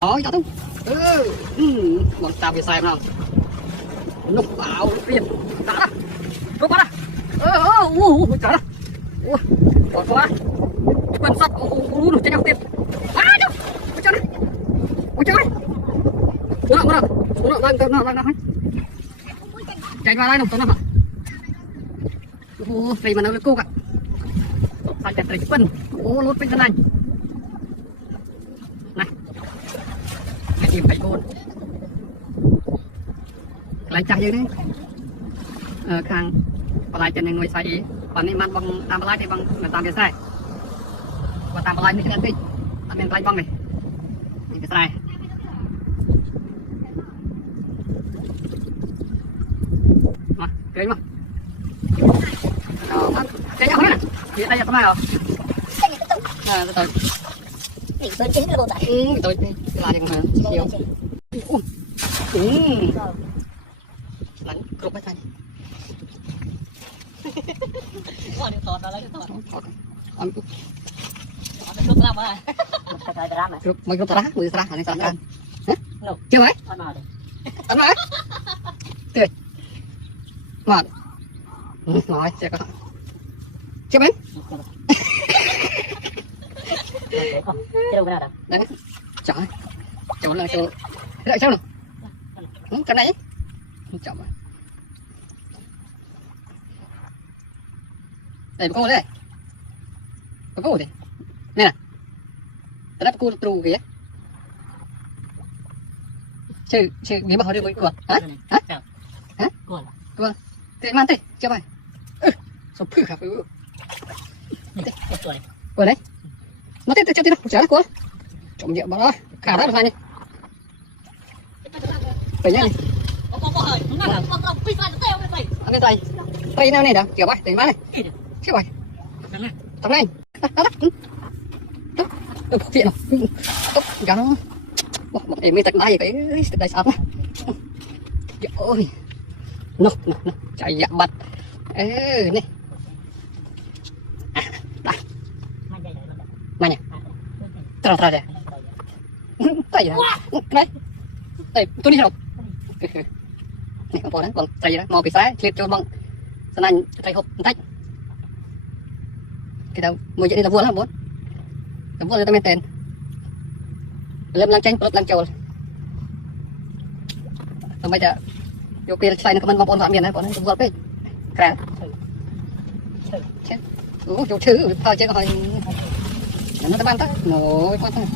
Ôi cháu tung bọn tao bị sai nào lúc bảo tiền đã đó lúc đó trời đó còn quá quần sắt được cho nhau tiền đâu ôi trời ôi trời nó chạy vào đây nó gì mà nó cô cả phải chạy tới phân lốt bên này này tìm phải côn lại chạy như thế khang còn lại chân này nuôi sai còn này man bằng tam lại thì bằng tam cái sai và tam lại này cái gì tam bên lại bằng này cái sai mà cái mà cái nhau hết này thì đây là tao nào tôi Nghỉ bớt chính là bộ tại. tôi là được mà chiều lạnh cục hết thôi Còn được thọt lấy thọt. ăn Lúc làm à. Cái drama này. mấy cái tara mười tara này tara chưa mấy ăn mấy tươi ngọt nói chưa có chưa mấy Chưa đâu nào đấy chọn chọn là chỗ đợi sao nào cái này chọn đây có đây có đây nè nó cô trù kìa chứ nghĩ mà họ đưa với cuồng hả cuồng thế man thế cho mày sao phư khắp cuồng đấy nó tiếp cho tiếp chả cuồng trộm nhựa bao đó cả đó là này phải nhá này ăn cái tay tay nào này đó kiểu vậy tay má này cái vậy thằng này nó phiền rồi tốt cả nó một em mới tận đây cái đây sao ôi nó chạy dặm bật này mà nhỉ tròn tròn đây tay đấy đây tôi đi học này không có đấy còn tay đó mò bị phá clip cho băng cho nên tay hộp tách cái đâu mới vậy là vua lắm bốn vua người ta men tiền lâm lang tranh lâm trầu tụi bây giờ vô kia xoay nó comment bong bóng miền này bọn nó vua đấy cả chỗ chữ thôi chứ còn nó ta ban tắc nổi quan trọng